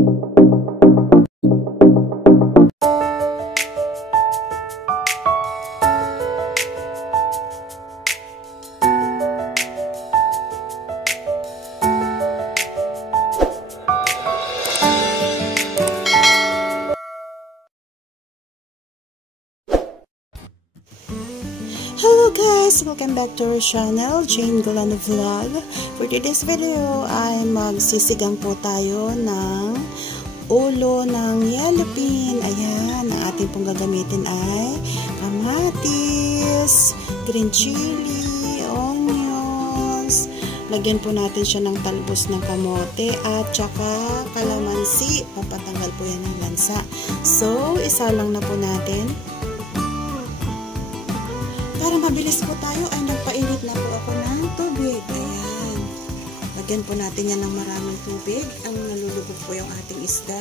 Hello guys! Welcome back to our channel, Jane Golano Vlog. For today's video ay magsisigang po tayo ng ulo ng yellow bean. Ayan, ang ating pong gagamitin ay kamatis, green chili, onions. Lagyan po natin siya ng talbos ng kamote at saka kalamansi. Papatanggal po yan ng lansa. So, isa lang na po natin. Para mabilis po tayo ay nagpainit na po ako ng tubig. Ayan. Lagyan po natin yan ng maraming tubig. Ang nalulubog po yung ating isda.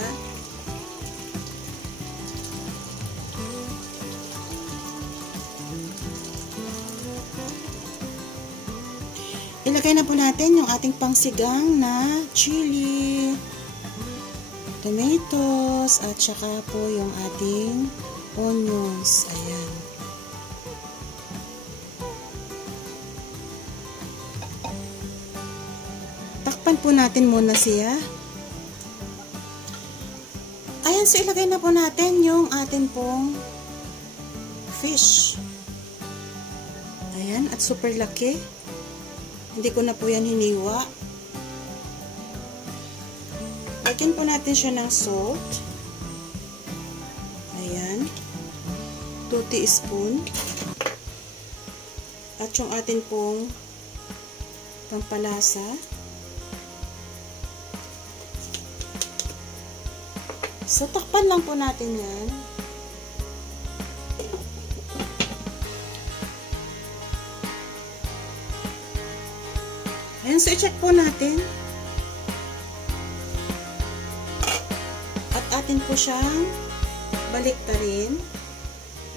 Ilagay na po natin yung ating pangsigang na chili, tomatoes, at saka po yung ating onions. Ayan. Takpan po natin muna siya. Ayan, so ilagay na po natin yung atin pong fish. Ayan, at super laki. Hindi ko na po yan hiniwa. Lagyan po natin siya ng salt. Ayan. 2 teaspoon. At yung atin pong pampalasa. So, takpan lang po natin yan. Ayan, so i-check po natin. At atin po siyang baliktarin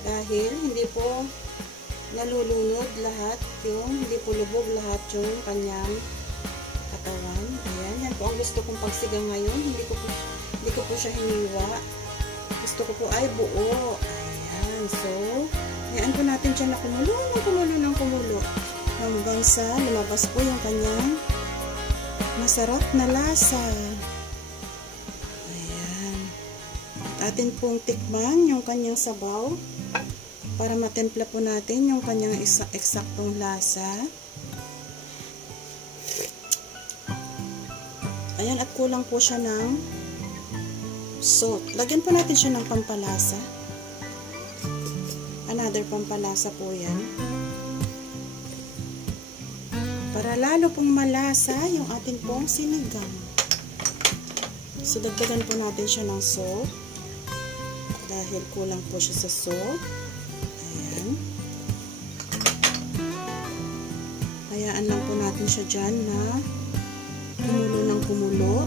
dahil hindi po nalulunod lahat yung, hindi po lubog lahat yung kanyang katawan. Ayan, yan po ang gusto kong pagsigang ngayon. Hindi ko po siya hiniwa. Gusto ko po ay buo. Ayan. So, hayaan po natin siya na kumulo hanggang sa lumabas po yung kanyang masarap na lasa. Ayan. At atin pong tikman yung kanyang sabaw para matempla po natin yung kanyang eksaktong lasa. Ayan, at kulang po siya ng salt. Lagyan po natin siya ng pampalasa. Another pampalasa po yan. Para lalo pong malasa yung atin pong sinigang. So, dagdagan po natin siya ng salt. Dahil kulang po siya sa salt. Ayan. Hayaan lang po natin siya dyan na kumulo ng kumulo.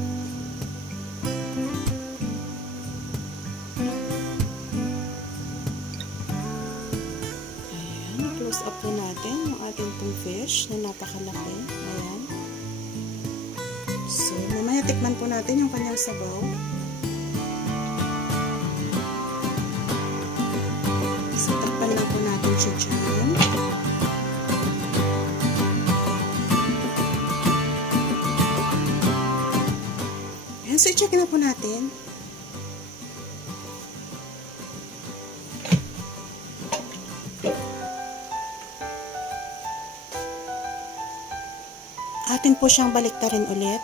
Close up po natin yung ating pong fish na napakalaki. Ayan. So, mamaya tikman po natin yung kanyang sabaw. So, takpan lang po natin siya dyan. Ayan. So, i-check na po natin. Atin po siyang baliktarin ulit.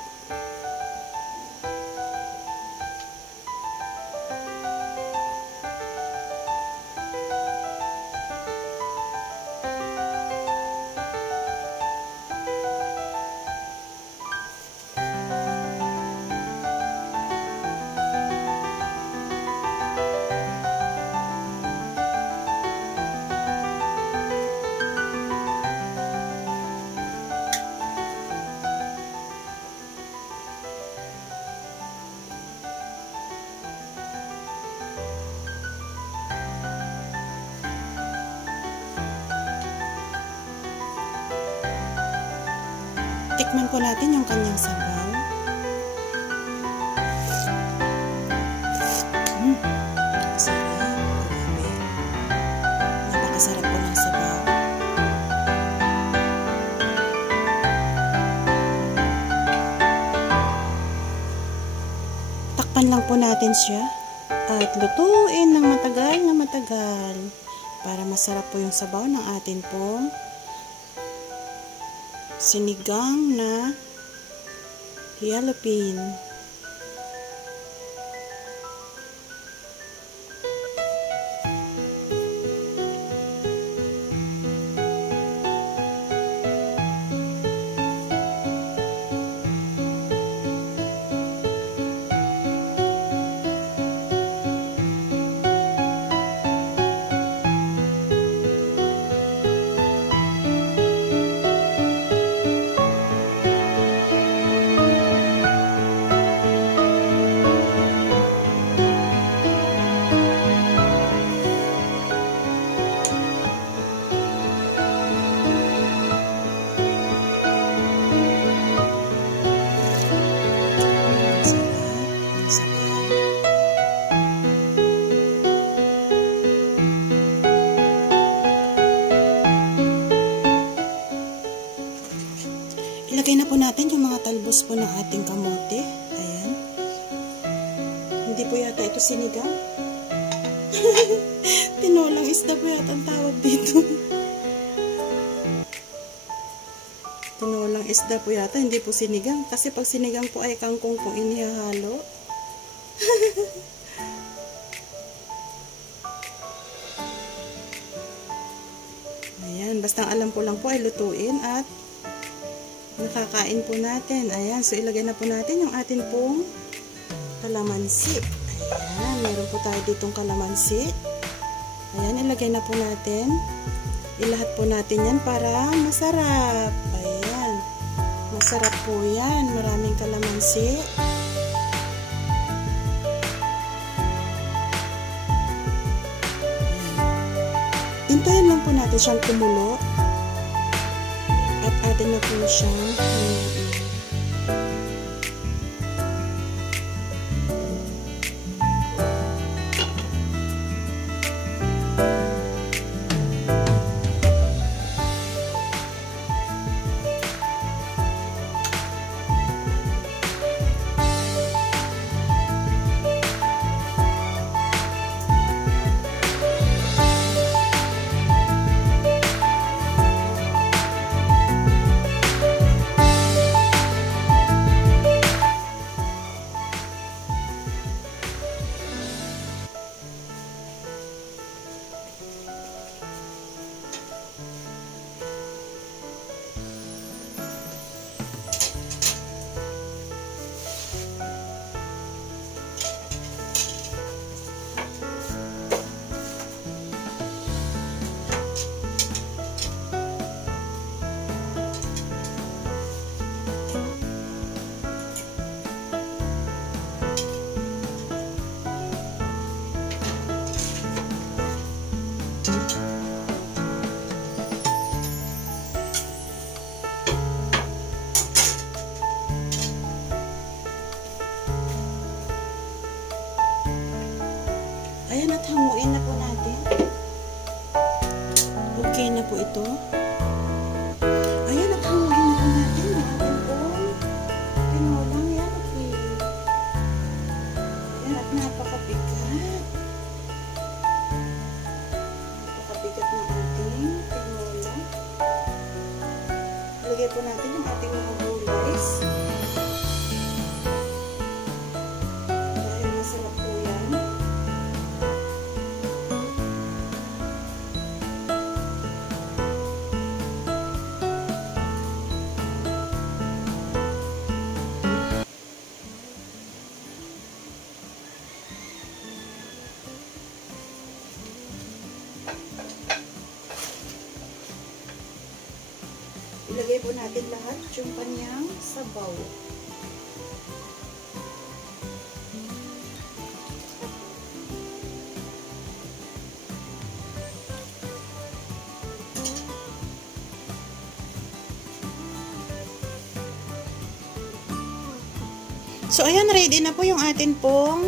Tikman po natin yung kanyang sabaw. Takpan lang po natin siya at lutuin ng matagal na matagal para masarap po yung sabaw ng atin pong sinigang na yellowfin. Ilagay na po natin yung mga talbos po ng ating kamote. Ayan. Hindi po yata ito sinigang. Tinolang isda po yata ang tawag dito. Tinolang isda po yata, hindi po sinigang. Kasi pag sinigang po ay kangkong po inihahalo. Ayan, basta alam ko lang po ay lutuin at nakakain po natin. Ayan, so ilagay na po natin yung atin pong kalamansi. Ayan, meron po tayo ditong kalamansi. Ayan, ilagay na po natin. Ilahat po natin yan para masarap. Ayan, masarap po yan. Maraming kalamansi. Hintayin lang po natin siyang kumulo. At atin na po siyang ayan, at hanguin na po natin. Okay na po ito. Ayan, at hanguin na po natin yung ating pong tinolang yellowfin. Ayan, at napakabigat. Napakabigat ng ating tinola. Lagay po natin yung ating mga gulays. Dahil masarap po yan. Ilagay po natin lahat yung kanyang sabaw. So, ayan, ready na po yung atin pong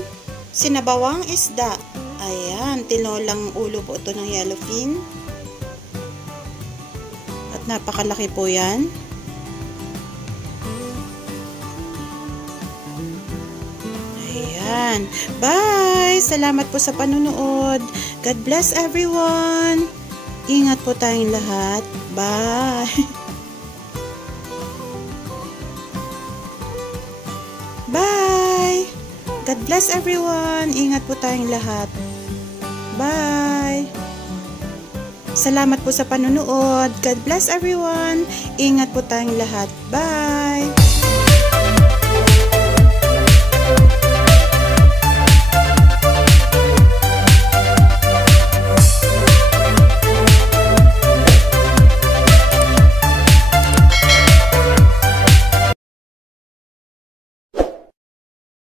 sinabawang isda. Ayan, tinolang ulo po ito ng yellowfin. Napakalaki po yan. Ayan. Bye! Salamat po sa panunood. God bless everyone. Ingat po tayong lahat. Bye! Bye! God bless everyone. Ingat po tayong lahat. Bye! Salamat po sa panunood. God bless everyone. Ingat po tayong lahat. Bye!